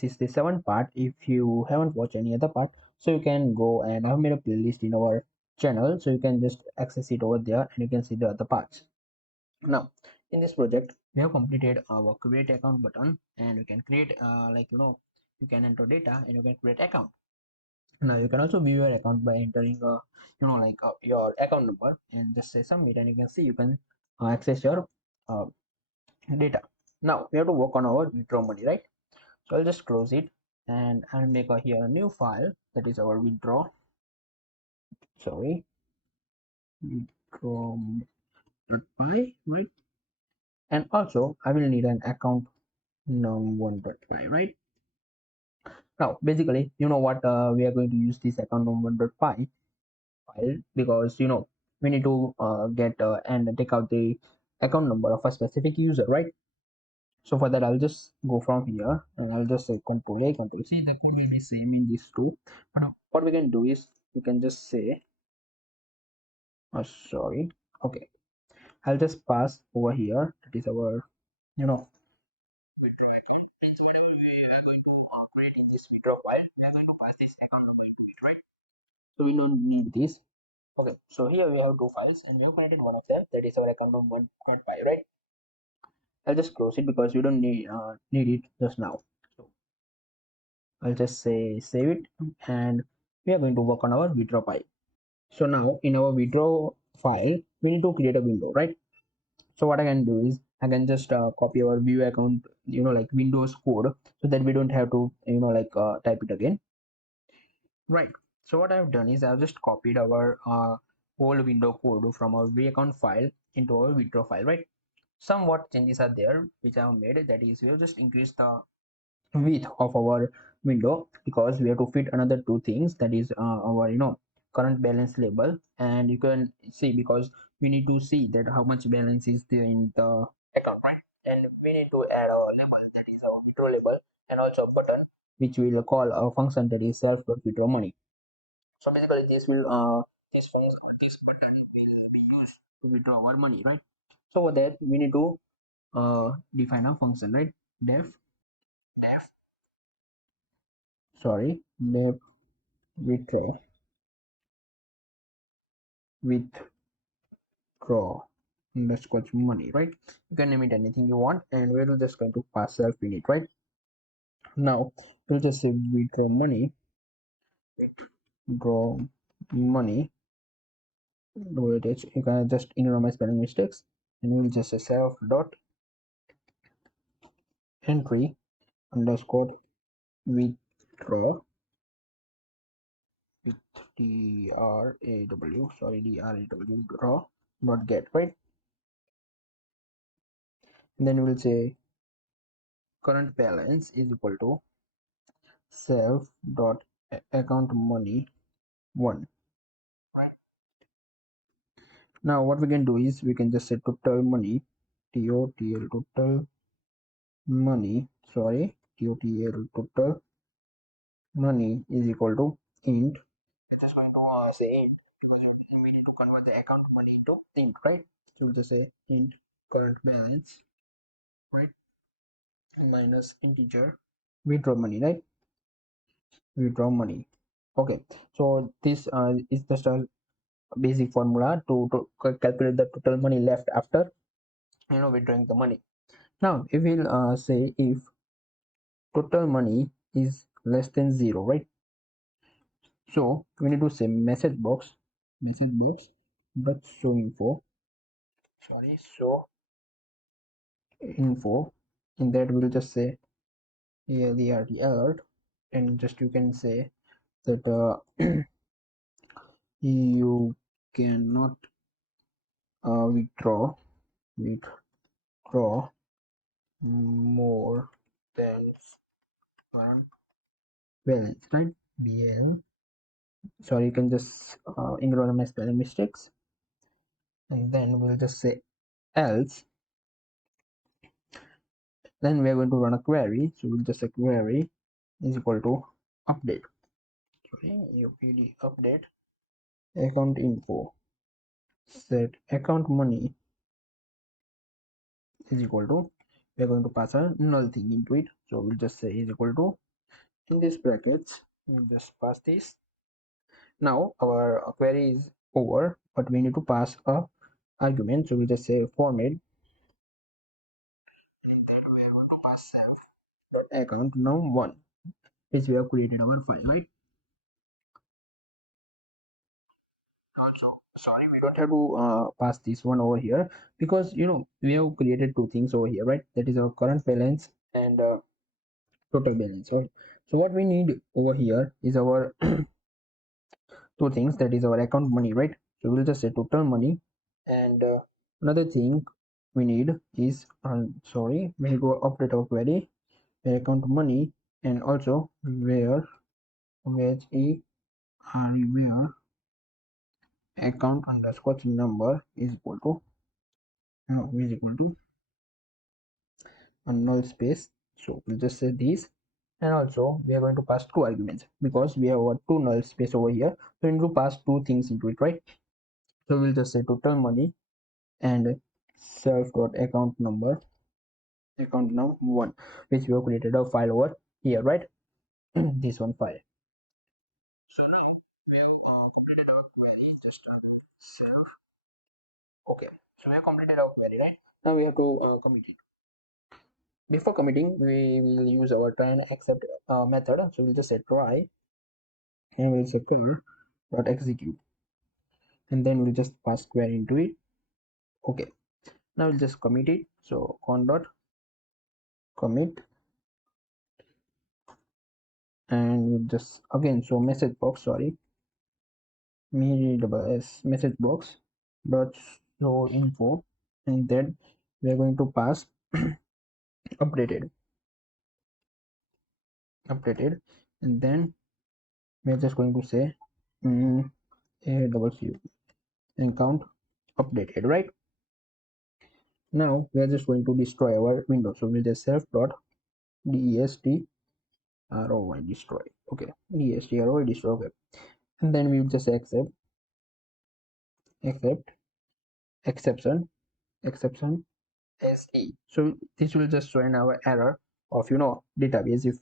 this is the seventh part. If you haven't watched any other part, so you can go, and I've made a playlist in our channel, so you can just access it over there and you can see the other parts. Now in this project we have completed our create account button, and you can create you can enter data and you can create account. Now you can also view your account by entering your account number and just say submit, and you can see you can access your uh, data. Now we have to work on our withdraw money, right? So I'll just close it, and I'll make here a new file, that is our withdraw.py, right? And also I will need an account num1.py, right? Now basically, you know what, we are going to use this account num1.py file because we need to get and take out the account number of a specific user, right? So for that I'll just go from here and I'll just say control A, control C. The code will be same in these two, but what we can do is we can just say sorry, okay, I'll just pass over here, that is our you know it's whatever we are going to create in this withdraw file, we are going to pass this account number into it, right? So we don't need this. Okay, so here we have two files and we have created one of them, that is our account number.py, right? I'll just close it because we don't need it just now. So I'll just say save it, and we are going to work on our withdraw file. So now in our withdraw file, we need to create a window, right? So what I can do is I can just copy our view account, like Windows code, so that we don't have to, type it again, right? So what I've done is I've just copied our whole window code from our view account file into our withdraw file, right? Somewhat changes are there which I have made, that is we have just increased the width of our window because we have to fit another two things, that is our current balance label, and you can see because we need to see that how much balance is there in the account, right? And we need to add our label, that is our withdraw label, and also a button which we will call a function, that is self.withdraw money. So basically this function or this button will be used to withdraw our money, right? So for that we need to define a function, right? Def sorry def withdraw withdraw underscore money, right? You can name it anything you want, and we're just going to pass self in it, right? Now we'll just say withdraw money you can just ignore my spelling mistakes, and we'll just say self dot entry underscore withdraw with draw dot get, right? And then we'll say current balance is equal to self dot account money 1, right? Now what we can do is we can just say total money, total money, total money is equal to int. It's just going to say int because we need to convert the account money into int, right? So we'll just say int current balance, right, minus integer withdraw money, right? Withdraw money. Okay, so this is just a basic formula to calculate the total money left after withdrawing the money. Now if we'll say if total money is less than 0, right? So we need to say message box but show info. In that we'll just say the alert, and just you can say that you cannot withdraw more than current balance, right? BL. Sorry, you can just ignore my spelling mistakes, and then we'll just say else. Then we are going to run a query, so we'll just say query is equal to update. Update account info, set account money is equal to, we are going to pass a null thing into it, so we'll just say is equal to in these brackets we'll just pass this. Now our query is over, but we need to pass a argument, so we'll just say format to pass self dot account num1, which we have created our file, right? Also, sorry, we don't have to pass this one over here, because we have created two things over here, right? That is our current balance and total balance, right? So what we need over here is our two things, that is our account money, right? So we'll just say total money, and another thing we need is sorry, we need to update our query where account money, and also where where account underscore number is equal to is equal to a null space. So we'll just say this, and also we are going to pass two arguments because we have our two null space over here, so we need to pass two things into it, right? So we'll just say total money and self dot account num1, which we have created a file over here, right? This one file. So we have completed our query. Just okay. So we have completed our query, right? Now we have to commit it. Before committing, we will use our try and accept method. So we'll just say try, and we'll say clear dot execute, and then we'll just pass query into it. Okay. Now we'll just commit it. So con dot commit, and we'll just again, so message box, sorry, message box dot show info, and then we are going to pass updated, and then we are just going to say a double c and count updated, right? Now we are just going to destroy our window, so we'll just self dot destroy, destroy, okay, destroy destroy, okay, and then we will just accept exception exception SE. So this will just show in our error of database. If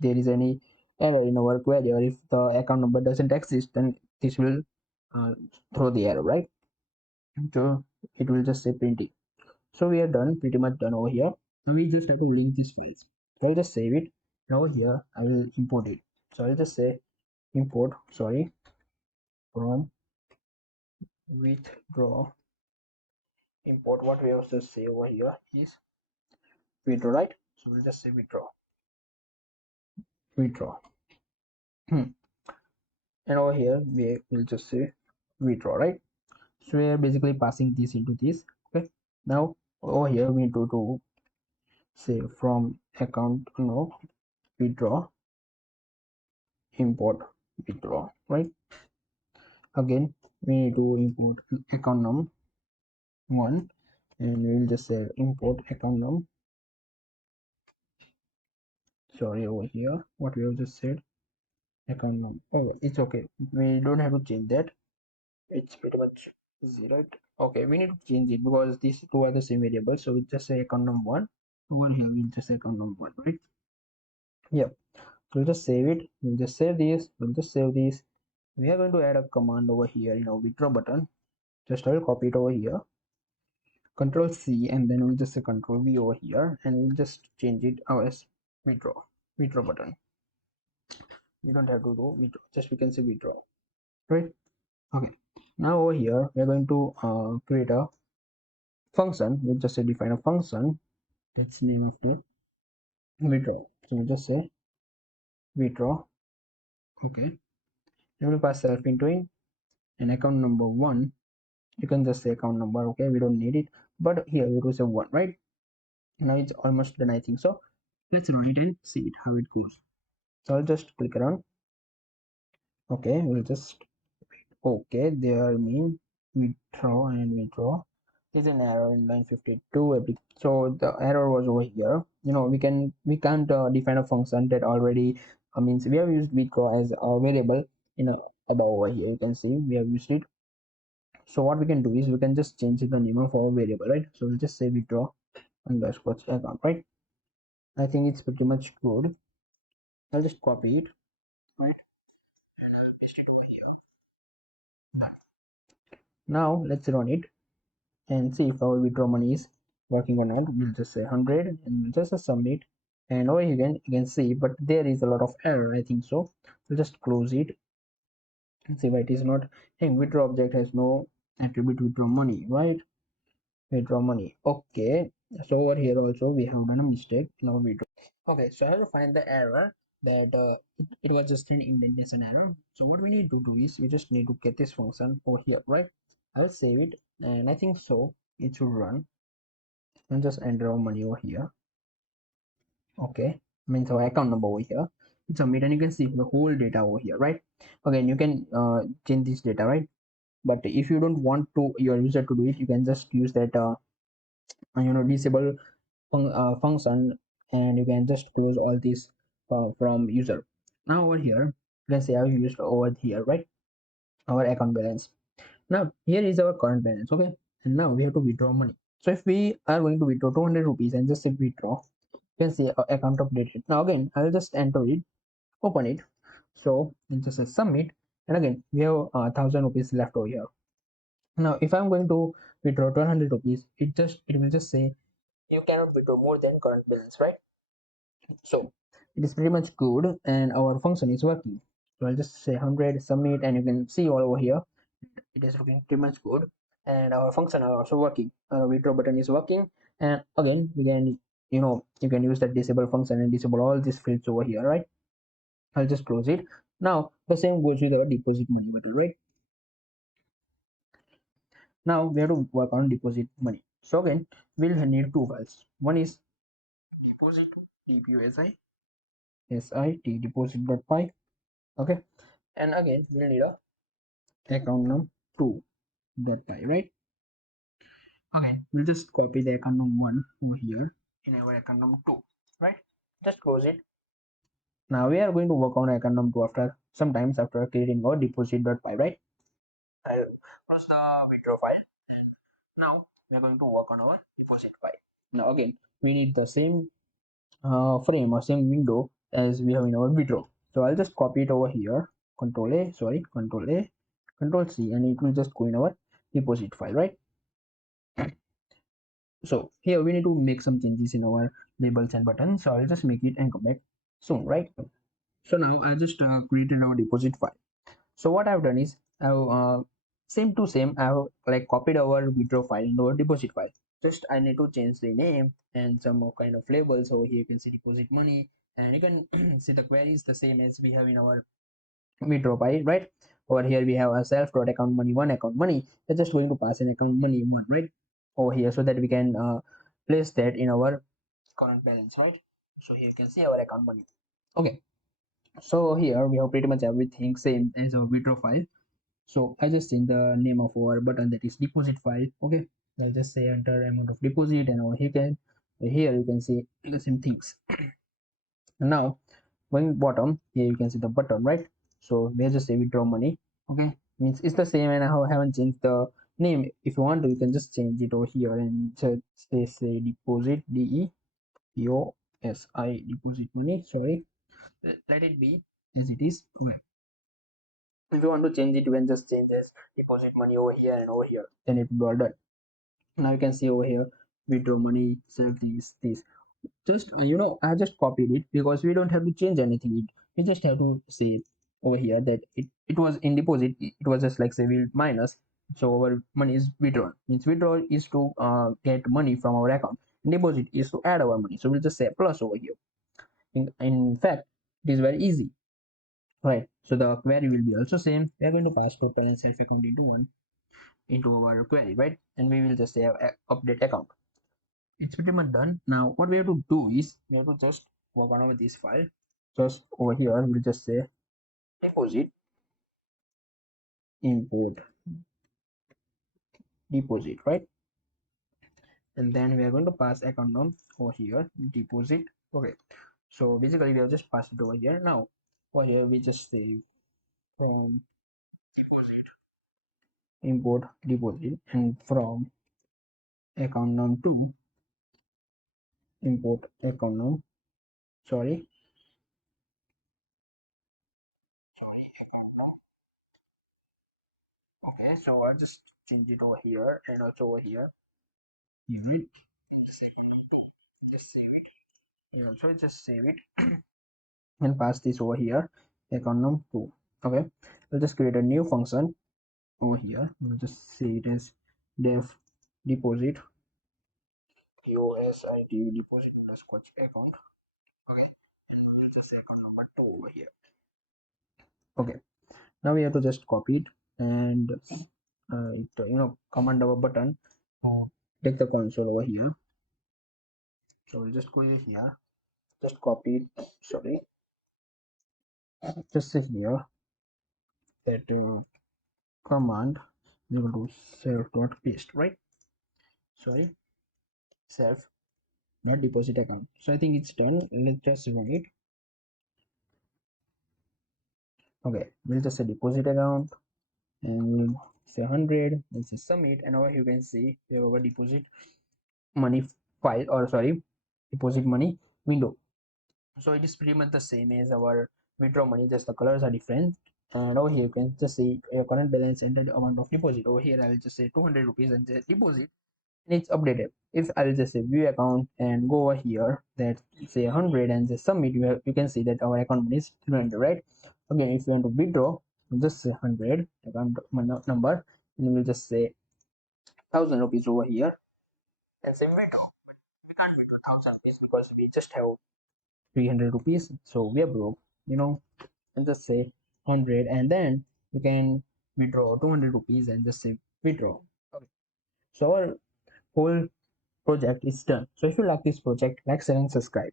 there is any error in our query, or if the account number doesn't exist, then this will uh, throw the error, right? So it will just say printing. So we are done, pretty much done over here. Now we just have to link these files. So I'll just save it, and over here I will import it. So I'll just say import, sorry, from withdraw import. What we have to say over here is withdraw, right? So we'll just say withdraw. And over here we will just say withdraw, right? So we are basically passing this into this. Okay, now over here we need to say from account withdraw import withdraw, right? Again we need to import account num1, and we will just say import account num, sorry, over here what we have just said account num. Oh, it's okay, we don't have to change that, it's pretty much zero. Okay, we need to change it because these two are the same variable, so we just say account num1. Over here we'll just say account num1, right? Yeah, we'll just save it, we'll just save this, we'll just save this. We are going to add a command over here, withdraw button. Just I'll copy it over here, control C, and then we'll just say control V over here, and we'll just change it as withdraw button. We don't have to do withdraw, just we can say withdraw, right? Okay, now over here we're going to create a function. We'll just say define a function that's name after withdraw. So we'll just say withdraw. Okay, we will pass self into it, and account number one, you can just say account number. Okay, we don't need it, but here we will say one, right? Now it's almost done, I think so. Let's run it and see it how it goes. So I'll just click around. Okay, we'll just okay, there mean withdraw, and withdraw is an error in line 52 every. So the error was over here. We can't define a function that already means we have used withdraw as a variable in a above over here. You can see we have used it. So what we can do is we can just change the name of our variable, right? So we'll just say withdraw underscore account, right? I think it's pretty much good. I'll just copy it, right? I'll paste it over here. Now let's run it and see if our withdraw money is working or not. We'll just say 100 and just a submit. And over here you can see, but there is a lot of error, I think so. We'll just close it and see why it is not. Hey, withdraw object has no attribute withdraw money, right? Withdraw money. Okay. So over here also we have done a mistake in our withdraw. Okay, so I have to find the error that it was just an indentation error. So what we need to do is we just need to get this function over here, right? I'll save it and I think so it should run and just enter our money over here. Okay, means our account number over here. Submit and you can see the whole data over here, right? Again, you can change this data, right? But if you don't want to your user to do it, you can just use that disable function and you can just close all this from user. Now over here you can say I've used over here, right? Our account balance. Now here is our current balance, okay? And now we have to withdraw money. So if we are going to withdraw 200 rupees and just say withdraw, you can see account updated. Now again I'll just enter it, open it. So it just says submit, and again we have 1000 rupees left over here. Now if I'm going to withdraw 200 rupees, it will just say you cannot withdraw more than current balance, right? So it is pretty much good and our function is working. So I'll just say 100 submit and you can see all over here it is looking pretty much good and our function are also working. Our withdraw button is working, and again we can you can use that disable function and disable all these fields over here, right? I'll just close it. Now the same goes with our deposit money button, right? Now we have to work on deposit money. So again we'll need two files. One is deposit dpusi sit deposit.py. Okay, and again we'll need a account num 2.py, right? Okay, we'll just copy the account num 1 over here in our account num 2, right? Just close it. Now we are going to work on account num 2 after sometimes after creating our deposit.py, right? I'll close the withdraw file. Now we are going to work on our deposit file. Now again we need the same frame or same window as we have in our withdraw. So I'll just copy it over here. Control A, Control C, and it will just go in our deposit file, right? So here we need to make some changes in our labels and buttons. So I'll just make it and come back soon, right? So now I just created our deposit file. So what I've done is I've same to same I've like copied our withdraw file into our deposit file. Just I need to change the name and some more kind of labels. Over here you can see deposit money, and you can see the queries the same as we have in our withdraw file, right? Over here we have a self dot account money one account money. We're just going to pass an account money one, right? Over here so that we can place that in our current balance, right? So here you can see our account money. Okay, so here we have pretty much everything same as our withdraw file. So I just change the name of our button, that is deposit file. Okay, I'll just say enter amount of deposit, and over here you can see the same things. And now going bottom here you can see the button, right? So we just say withdraw money. Okay, means it's the same, and I haven't changed the name. If you want to, you can just change it over here and say deposit DEPOSI deposit money. Sorry, let it be as it is. Okay. If you want to change it, you can just change as deposit money over here and over here. Then it will be all done. Now you can see over here withdraw money, select this. Just I just copied it because we don't have to change anything. We just have to say over here that it was in deposit. It was just like say we minus. So our money is withdrawn. Means withdraw is to get money from our account. Deposit is to add our money. So we'll just say plus over here. In fact, it is very easy. Right, so the query will be also same. We are going to pass total and self account into one into our query, right? And we will just say update account. It's pretty much done. Now what we have to do is we have to just work on over this file. Just over here we'll just say deposit import deposit, right? And then we are going to pass account num over here deposit. Okay, so basically we have just passed it over here. Now over here we just say from import deposit, and from account num to import account num, sorry, Okay, so I'll just change it over here and also over here. Right. Just save it. And also just save it and pass this over here. Account number 2. Okay, we'll just create a new function over here. We'll just say it as def deposit USID deposit underscore account. And we'll just say account number 2 over here. Okay, now we have to just copy it and command our button take the console over here. So we'll just go in here, just copy it. Sorry, just say here that command is equal to self dot paste, right? Sorry, self not deposit account. So I think it's done. Let's just run it. Okay, we'll just say deposit account and we'll say 100 and say submit, and over here you can see we have our deposit money file, or sorry, deposit money window. So it is pretty much the same as our withdraw money, just the colors are different. And over here you can just see your current balance and the amount of deposit. Over here I will just say 200 rupees and say deposit, and it's updated. If I will just say view account and go over here that say 100 and just submit, you can see that our account money is 300, right? Again, if you want to withdraw, just say 100 account number, and we'll just say 1000 rupees over here and say withdraw. We can't withdraw 1000 rupees because we just have 300 rupees, so we are broke, and just say 100, and then you can withdraw 200 rupees and just say withdraw. Okay, so our whole project is done. So if you like this project, like, share and subscribe.